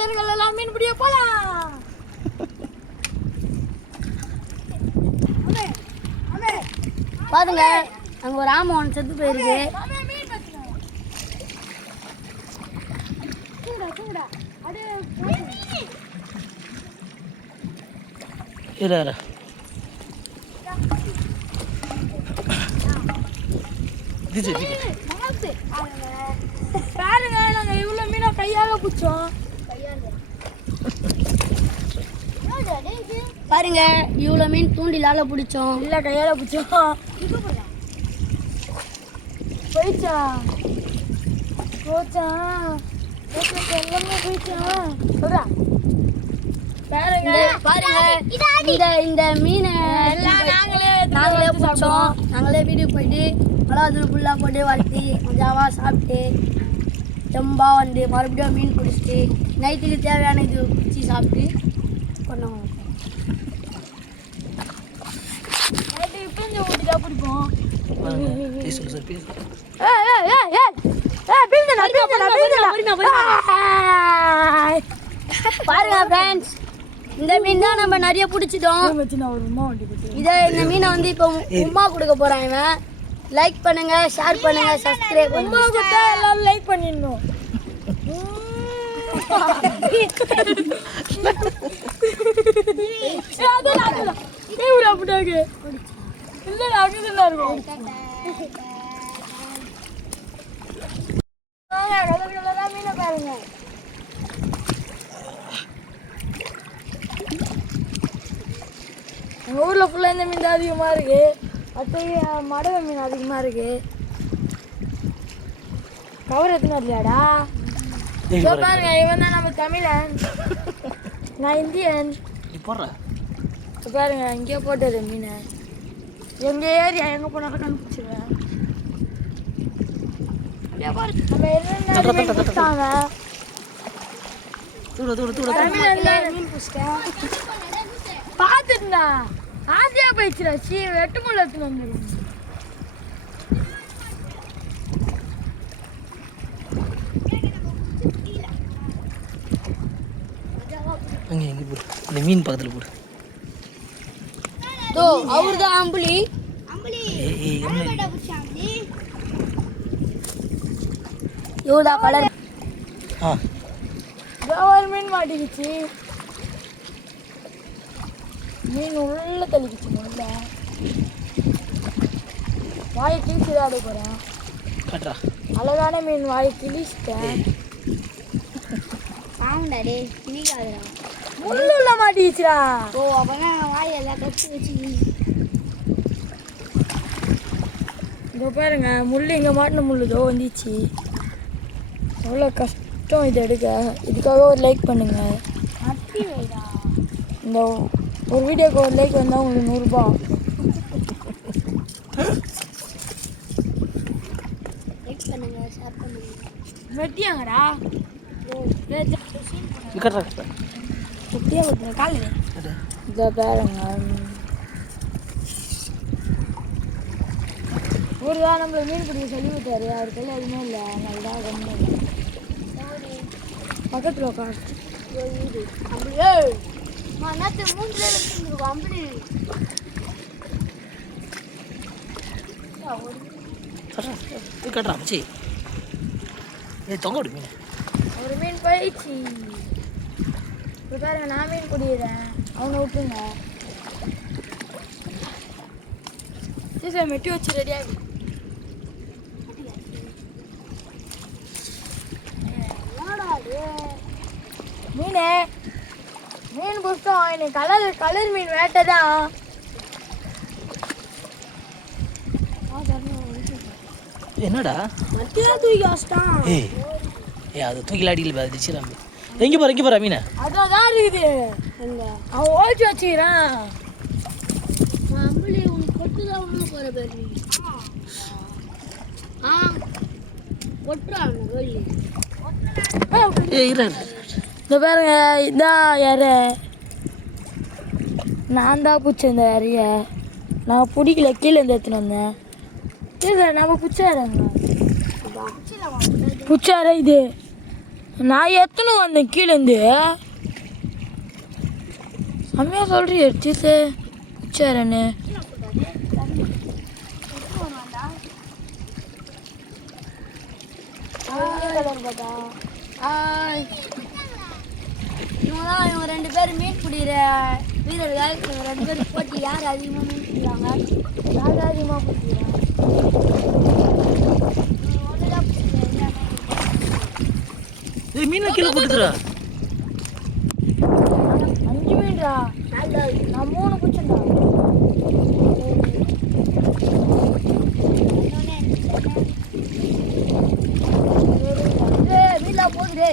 வாடிக்கையாளர்கள் எல்லாம் மீன் பிடிக்க போலாம். பாருங்க அங்க ஒரு ஆமை ஒன்று செத்து போயிருக்கு. பாருங்க நாங்க இவ்வளவு மீனை கையால பிடிச்சோம். பாருங்க இவ்வளவு மீன் தூண்டிலால பிடிச்சோம். இல்ல கையால பிடிச்சோம். போயிச்சா போச்சா எல்லாமே போயிச்சா சொல்றா. பாருங்க இந்த மீனை எல்லாம் நாங்களே பிடிச்சோம். நாங்களே வீட்டுக்கு போயிட்டு மிளகாத்தூள் ஃபுல்லாக போட்டு வளர்த்தி மஜாவாக சாப்பிட்டு ரொம்ப வந்து மறுபடியும் மீன் பிடிச்சிட்டு நைட்டுக்கு தேவையான இது பிடிச்சி சாப்பிட்டு பண்ணுவோம். கொஞ்சம் ஊட்டிக்கா பிடிக்கும். பாருங்க ஃப்ரெண்ட்ஸ், இந்த மீன் தான் நம்ம நிறைய பிடிச்சிட்டோம். இந்த மீனை வந்து இப்போ உமா கொடுக்க போறான். இவன் லைக் பண்ணுங்க, ஷேர் பண்ணுங்க, சப்ஸ்கிரைப் பண்ணுங்க. உமா கொடுத்தா எல்லாரும் லைக் பண்ணிடணும். பாருங்க எங்கள் ஊரில் ஃபுல்லாக இந்த மீன் தான் அதிகமாக இருக்குது. அடுத்தது மடவை மீன் அதிகமாக இருக்குது. கவர் எத்தனை இல்லையாடா? இதோ பாருங்க, இவன் தான் நம்ம தமிழன், நான் இந்தியன். பாருங்க இங்கேயே போட்டது மீன். எங்கள் ஏரியா எங்கே போனாலும் கண்டுபிடிச்சிடுவேன். நம்ம என்ன மீன் பிடிச்சாங்க மீன் பிடிச்சிட்டேன் பார்த்துட்டுண்ணா ஆசையா போயிடுச்சுடா. வெட்டு முள்ள எடுத்துன்னு வந்துடும். இந்த மீன் பக்கத்தில் போடு. அவர் தான் அம்புலி. இவதா கலர். ஒரு மீன் மாட்டிக்கிச்சு. மீன் உள்ள தள்ளிக்கிச்சு. உள்ள வாயை கிழிச்சு ஆட போகிறேன். அழகான மீன் வாயை கிழிச்சிட்டேன். முள்ளுள்ள மாட்டிக்கிச்சுடா. ஓ அப்பனா வாய் எல்லாம் கட்டி வச்சு. இதோ பாருங்க முள் இங்கே மாட்டின முள்ளுதோ வந்துச்சு. எவ்வளோ கஷ்டம் இதை எடுக்க. இதுக்காக ஒரு லைக் பண்ணுங்க. இந்த ஒரு வீடியோக்கு ஒரு லைக் வந்தால் உங்களுக்கு 100 ரூபா. வெட்டியாங்கடா வெட்டியா கொடுத்துருங்க காலையில். இதை பாருங்க ஒரு தான் நம்மளை மீன் பிடிக்க சொல்லி விட்டாரு. அவர் கையில் எதுவுமே இல்லை. நல்லா கம்மி பக்கத்தில் உட்காந்து ஒரு மீன் போயிடுச்சு. இப்போ பாருங்க நான் மீன் பிடிக்கிறேன். அவனை விட்டுங்க. சரி சார் மெட்டி வச்சு ரெடியாகி மீன் பிடிச்சோம். எனக்கு கலர் மீன் வேட்டை தான். என்னடா மத்தியா தூக்கி வச்சிட்டான். அது தூக்கில அடியில் பாதிச்சுறாம. எங்கே போகிற மீனை? அதான் இருக்குது. அவன் ஓய்ச்சி வச்சுக்கிறான். அம்புலி உனக்கு கொட்டு தான் ஒன்று போகிற பேர். கொட்டுறாங்க கோழி. இந்த பாருங்க இதான் யாரு நான் தான் பிடிச்சேன். இந்த யாரைய நான் பிடிக்கல, கீழே இருந்து எடுத்துன்னு வந்தேன். சரி சார் நம்ம பிடிச்சாருங்க பிடிச்சார இது நான் எத்தனை வந்தேன் கீழேருந்து செம்மையா சொல்றியே டீச்சே உச்சாரன்னு இவங்க 2 பேர் மீன் பிடிக்கிற வீரர்கள். இவங்க 2 பேரும் போட்டி யார் அதிகமாக மீன் பிடிக்கிறாங்க, யார் அதிகமாக பிடிக்கிறாங்க. மீனை கீழே போட்டுக்கிறா 5 மீன்டா நான் 3 பிடிச்சேன்டா மீன்ல போகுது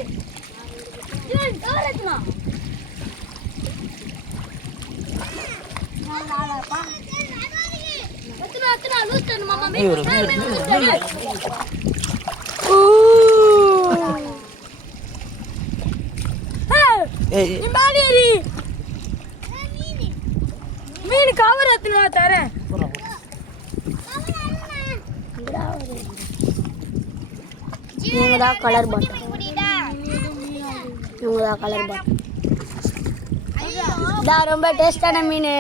மீன் கவர் எத்தனை தரேன் இவங்க தான் கலர் பாட்டம். இவங்க தான் கலர் பாட்டம். இதான் ரொம்ப டேஸ்டான மீன்.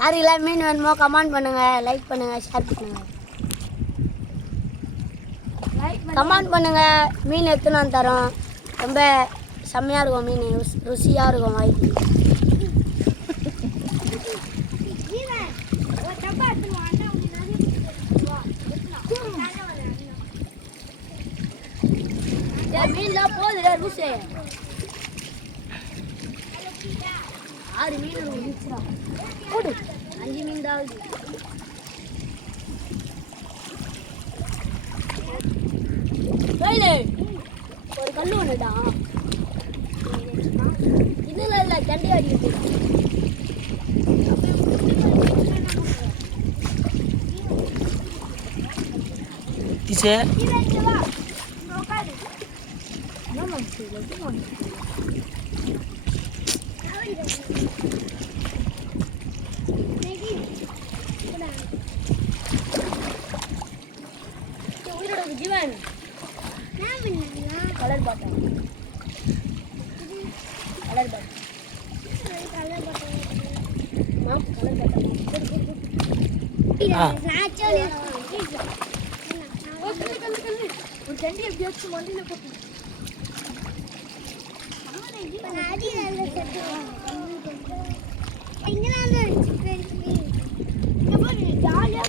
யாருக்கெல்லாம் மீன் வேணுமோ கமெண்ட் பண்ணுங்க, லைக் பண்ணுங்க, ஷேர் பண்ணுங்க. கமெண்ட் பண்ணுங்க, மீன் எடுத்துன்னு வந்து தரோம். ரொம்ப செம்மையாக இருக்கும் மீன், ருசியாக இருக்கும் வாய்க்கு. மீன்லாம் போகுதுடா ருசி. 6 மீன் போடு, 5 மீன் தான் ஆகுது. ஒரு கல் ஒன்றுடா, இதில் இல்லை கண்டி அடிக்கிறது. Teacher Jeevan colour bottom, colour bottom, colour bottom. ஒரு கண்டி எப்படியாச்சும் மண்டியில் போட்டு ஜாலியாக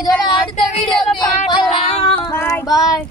இதோட அடுத்த வீடியோ பார்க்கலாம். பாய்.